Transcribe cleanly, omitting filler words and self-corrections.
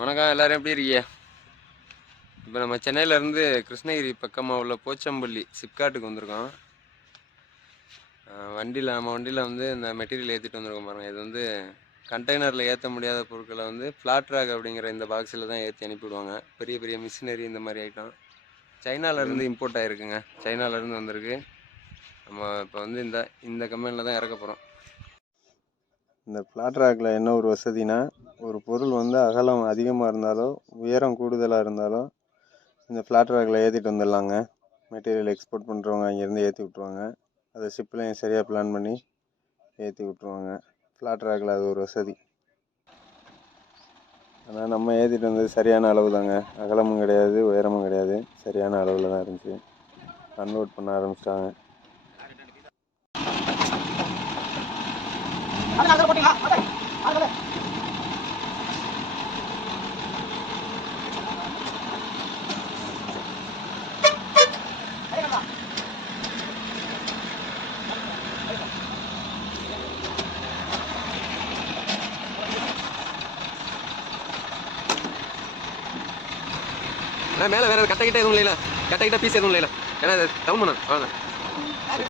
வணக்கம், எல்லாரும் எப்படி இருக்கீங்க? இப்போ நம்ம சென்னையிலேருந்து கிருஷ்ணகிரி பக்கமாக உள்ள போச்சம்பள்ளி சிப்காட்டுக்கு வந்திருக்கோம். நம்ம வண்டியில் வந்து இந்த மெட்டீரியல் ஏற்றிட்டு வந்திருக்கோம் பாருங்கள். இது வந்து கண்டெய்னரில் ஏற்ற முடியாத பொருட்களை வந்து ஃப்ளாட் ட்ராக் அப்படிங்கிற இந்த பாக்ஸில் தான் ஏற்றி அனுப்பிவிடுவாங்க. பெரிய பெரிய மிஷினரி இந்த மாதிரி ஐட்டம் சைனாலேருந்து இம்போர்ட் ஆகிருக்குங்க. சைனாலேருந்து வந்திருக்கு. நம்ம இப்போ வந்து இந்த கம்பெனியில் தான் இறக்க போகிறோம். இந்த ஃப்ளாட் ட்ராக்கில் என்ன ஒரு வசதினா, ஒரு பொருள் வந்து அகலம் அதிகமாக இருந்தாலோ உயரம் கூடுதலாக இருந்தாலோ இந்த ஃப்ளாட் ட்ராக்கில் ஏற்றிட்டு வந்துடலாங்க. மெட்டீரியல் எக்ஸ்போர்ட் பண்ணுறவங்க அங்கேருந்து ஏற்றி விட்ருவாங்க. அதை ஷிப்லையும் சரியாக பிளான் பண்ணி ஏற்றி விட்ருவாங்க. ஃப்ளாட் ட்ராக்கில் அது ஒரு வசதி. ஆனால் நம்ம ஏற்றிட்டு வந்தது சரியான அளவு தாங்க. அகலமும் கிடையாது, உயரமும் கிடையாது, சரியான அளவில் தான் இருந்துச்சு. அன்லோட் பண்ண ஆரம்பிச்சிட்டாங்க. மேலே வேறு கட்டக்கிட்ட எதுவும் இல்லைல்ல, கட்டக்கிட்ட பீஸ் எதுவும் இல்லைல்ல, ஏன்னா டவுன் பண்ண வாங்க.